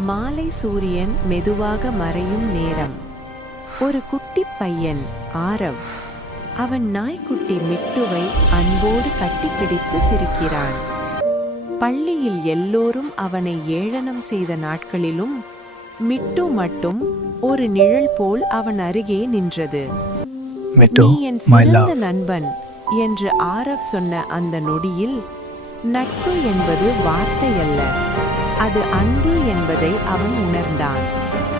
மாலை சூரியன் மெதுவாக மறையும் நேரம். ஒரு குட்டிப் பையன் ஆரவ். அவன் நாய்க்குட்டி மிட்டுவை அன்போடு கட்டிப்பிடித்து சிரிக்கிறான். பள்ளியில் எல்லோரும் அவனை ஏளனம் செய்த நாட்களிலும் மிட்டு மட்டும் ஒரு நிழல் போல் அவன் அருகே நின்றது. நீ என் சிறந்த நண்பன் என்று ஆரவ் சொன்ன அந்த நொடியில் நட்பு என்பது வார்த்தை அல்ல, அது அன்பு என்பதை அவன் உணர்ந்தான்.